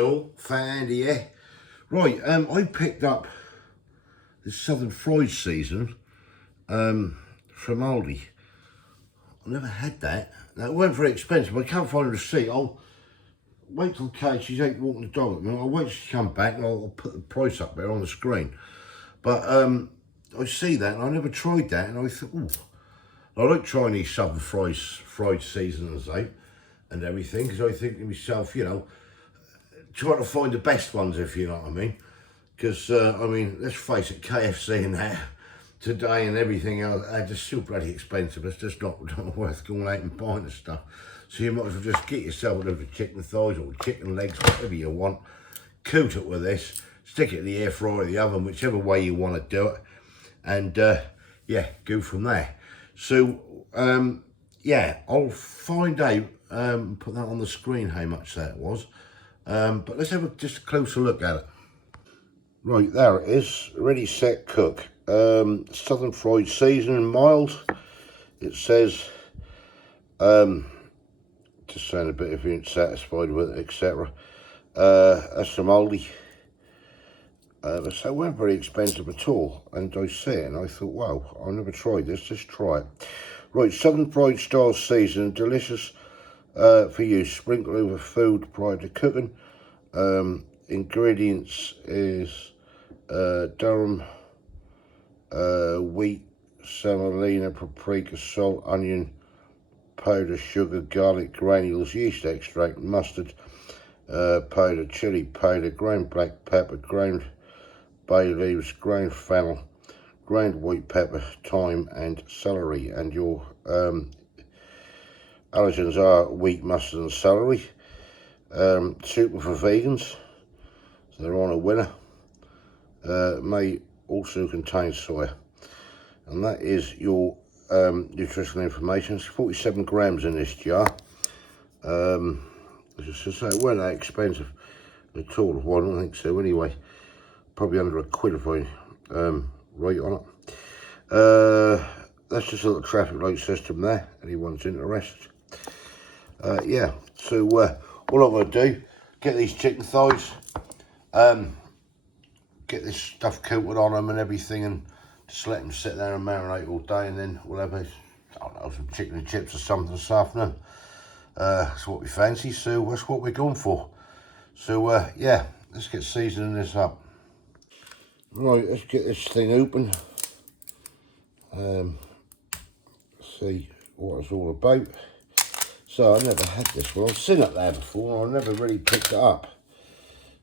all, Fandy, yeah. Right, I picked up this Southern Fried season from Aldi. I never had that. Now, it weren't very expensive. I can't find a receipt. I'll wait till Kate, she's out walking the dog at me. I'll wait till she comes back and I'll put the price up there on the screen. But I see that and I never tried that, and I thought, ooh, I like trying these Southern fried seasonings out and everything, because I think to myself, you know, try to find the best ones, if you know what I mean. Because, I mean, let's face it, KFC and that today and everything else are just so bloody expensive. It's just not worth going out and buying the stuff. So you might as well just get yourself a little chicken thighs or chicken legs, whatever you want. Coat it with this, stick it in the air fryer or the oven, whichever way you want to do it. And, yeah, go from there. So, yeah, I'll find out, put that on the screen how much that was. But let's have just a closer look at it. Right, there it is, ready, set, cook. Southern Fried seasoning, mild. It says, just saying a bit if you ain't satisfied with it, etc. That's from Aldi. So it weren't very expensive at all. And I see it and I thought, wow, I've never tried this, just try it. Right, Southern Fried style seasoning, delicious for use. Sprinkle over food prior to cooking. Ingredients is Durham, wheat, semolina, paprika, salt, onion powder, sugar, garlic granules, yeast extract, mustard powder, chili powder, ground black pepper, ground bay leaves, ground fennel, ground white pepper, thyme and celery. And your allergens are wheat, mustard and celery. Super for vegans, so they're on a winner. May also contain soya. And that is your nutritional information. It's 47 grams in this jar. As I say, it weren't that expensive at all. Well, I don't think so anyway. Probably under £1 if I write on it. That's just a little traffic light system there, anyone's interested. Yeah, so all I'm going to do, get these chicken thighs, get this stuff coated on them and everything, and just let them sit there and marinate all day, and then we'll have, I don't know, some chicken and chips or something this afternoon. That's what we fancy, so that's what we're going for. So yeah, let's get seasoning this up. Right, let's get this thing open. See what it's all about. So I never had this one. I've seen it there before and I never really picked it up.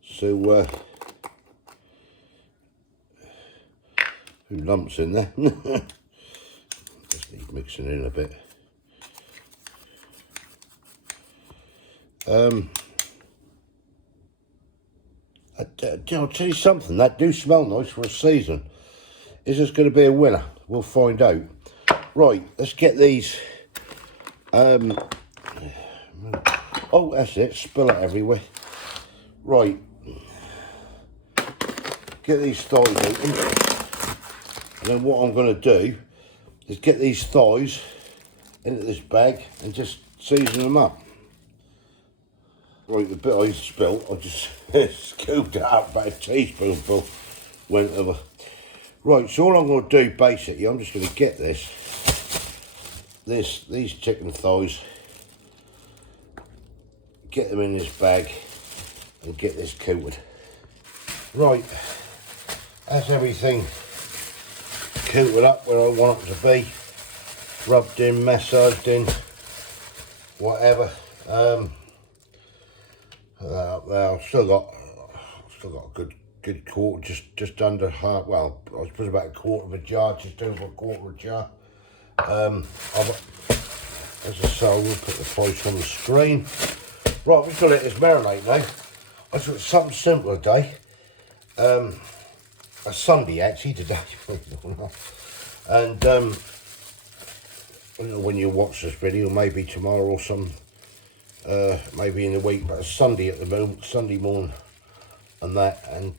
So few lumps in there. Just need mixing in a bit. I'll tell you something, that do smell nice for a season. Is this going to be a winner? We'll find out. Right, let's get these. Oh, that's it, spill it everywhere. Right, get these thighs open. And then what I'm going to do is get these thighs into this bag and just season them up. Right, the bit I spilt, I just scooped it up, about a teaspoonful went over. Right, so all I'm going to do basically, I'm just going to get these chicken thighs, get them in this bag and get this coated. Right, that's everything coated up where I want it to be, rubbed in, massaged in, whatever. Up there, I've still got a good quarter, just under half. Well, I suppose about a quarter of a jar, just over a quarter of a jar. As I say, we'll put the price on the screen. Right, we've got to let this marinate now. I thought it's something simple today. A Sunday actually today, and I don't know when you watch this video, maybe tomorrow or some. Maybe in the week, but it's Sunday at the moment, Sunday morning and that, and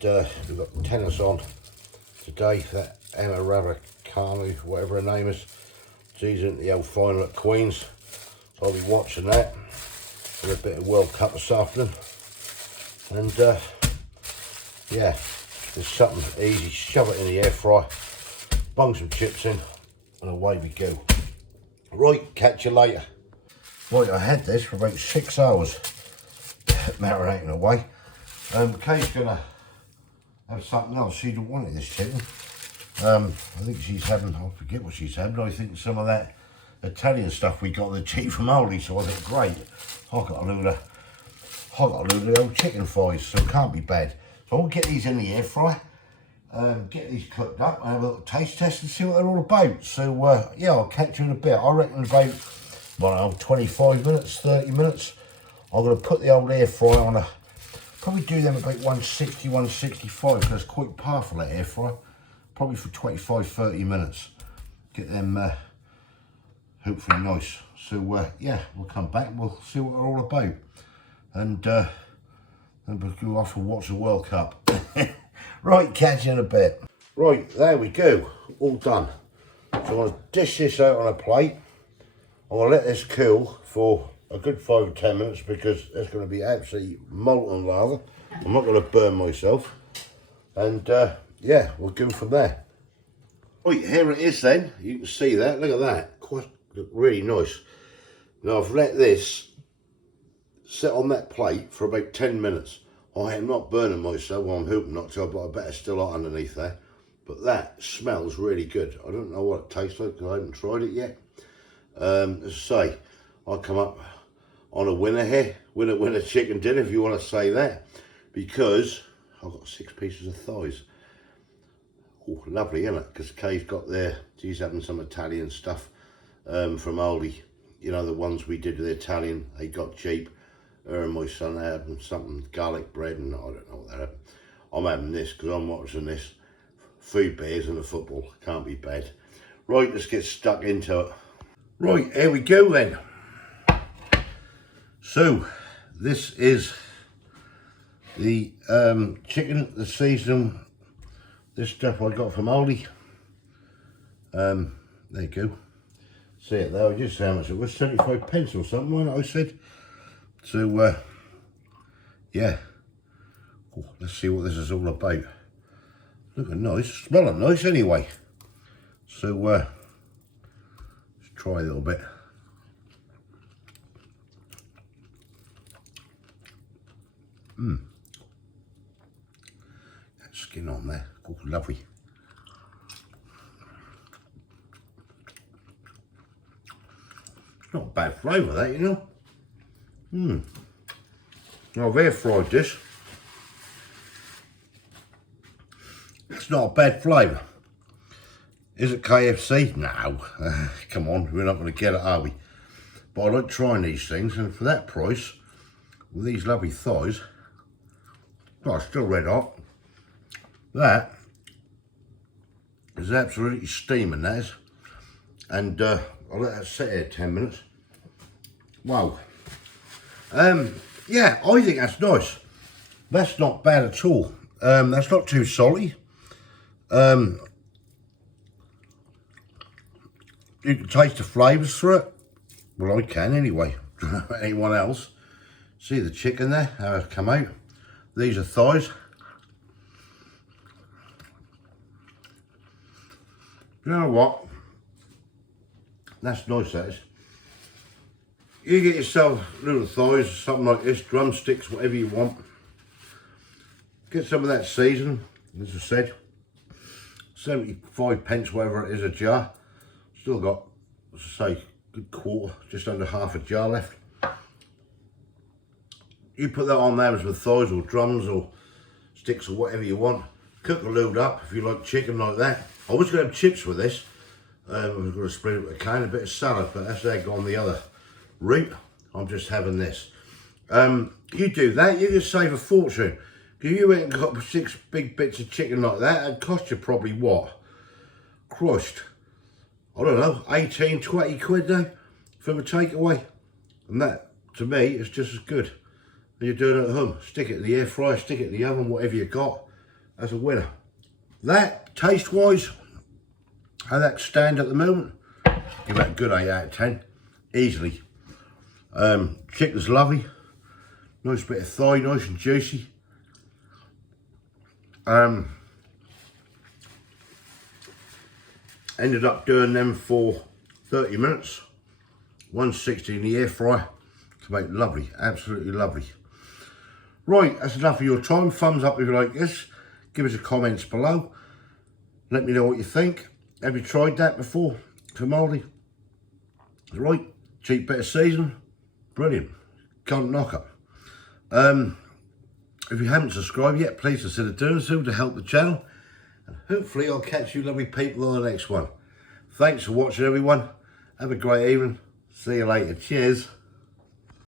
we've got tennis on today for that Emma Raducanu, whatever her name is. She's in the old final at Queen's, so I'll be watching that. And a bit of World Cup this afternoon. And yeah, there's something easy. Shove it in the air fryer, bung some chips in, and away we go. Right, catch you later. Right, I had this for about 6 hours marinating away. Kay's gonna have something else. She don't want it, this chicken. I think she's having, I forget what she's having, I think some of that Italian stuff we got the cheap from Aldi, so I think great. I got a load of old chicken thighs, so it can't be bad. So I'll get these in the air fryer, get these cooked up, and have a little taste test and see what they're all about. So yeah, I'll catch you in a bit. I reckon about, I don't know, 25 minutes, 30 minutes. I'm going to put the old air fryer on a, probably do them about 160, 165, because it's quite powerful, that air fryer. Probably for 25, 30 minutes. Get them hopefully nice. So yeah, we'll come back and we'll see what they're all about. And then we'll go off and watch the World Cup. Right, catch you in a bit. Right, there we go, all done. So I'm going to dish this out on a plate. I'm going to let this cool for a good 5 or 10 minutes because it's going to be absolutely molten lava. I'm not going to burn myself. And yeah, we'll go from there. Right, here it is then. You can see that, look at that. Quite really nice. Now I've let this sit on that plate for about 10 minutes. I am not burning myself, well I'm hoping not to, but I bet it's still hot underneath there. But that smells really good. I don't know what it tastes like because I haven't tried it yet. As I say, I come up on a winner here, winner chicken dinner if you want to say that, because I've got 6 pieces of thighs. Oh, lovely, isn't it? Because Kay's got there, she's having some Italian stuff from Aldi. You know, the ones we did with the Italian, they got cheap. Her and my son are having something, garlic bread, and I don't know what they're having. I'm having this because I'm watching this. Food bears and the football, can't be bad. Right, let's get stuck into it. Right, here we go then. So, this is the chicken, the season. This stuff I got from Aldi. There you go. See it there, just how much it was, 75 pence or something, wasn't it, I said. So, yeah. Oh, let's see what this is all about. Looking nice, smelling nice anyway. So, let's try a little bit. That skin on there, oh, lovely. It's not a bad flavour that, you know. I've air fried this. It's not a bad flavour. Is it KFC? No. Come on, we're not going to get it, are we? But I like trying these things, and for that price, with these lovely thighs, oh, it's still red hot. That is absolutely steaming, that is. And I'll let that sit here 10 minutes. Wow. Yeah, I think that's nice. That's not bad at all. That's not too salty. You can taste the flavours through it. Well, I can anyway. Don't know about anyone else. See the chicken there, how it's come out. These are thighs. You know what? That's nice, that is. You get yourself little thighs, something like this, drumsticks, whatever you want. Get some of that season, as I said. 75 pence, whatever it is, a jar. Still got, as I say, good quarter, just under half a jar left. You put that on there with thighs or drums or sticks or whatever you want. Cook the load up if you like chicken like that. I was going to have chips with this. I was going to spread it with a can, a bit of salad, but that's egg on the other route. I'm just having this. You do that, you can save a fortune. If you went and got 6 big bits of chicken like that, it'd cost you probably what? Crushed. I don't know, 18, 20 quid now for a takeaway. And that, to me, is just as good. And you're doing it at home. Stick it in the air fryer, stick it in the oven, whatever you got. That's a winner. That, taste-wise, how that stand at the moment, give that a good 8 out of 10. Easily. Chicken's lovely. Nice bit of thigh, nice and juicy. Ended up doing them for 30 minutes, 160 in the air fryer to make lovely, absolutely lovely. Right, that's enough of your time. Thumbs up if you like this. Give us a comments below. Let me know what you think. Have you tried that before from Aldi? Right, cheap bit of season, brilliant, can't knock it. If you haven't subscribed yet, please consider doing so to help the channel. And hopefully I'll catch you lovely people on the next one. Thanks for watching everyone. Have a great evening. See you later. Cheers.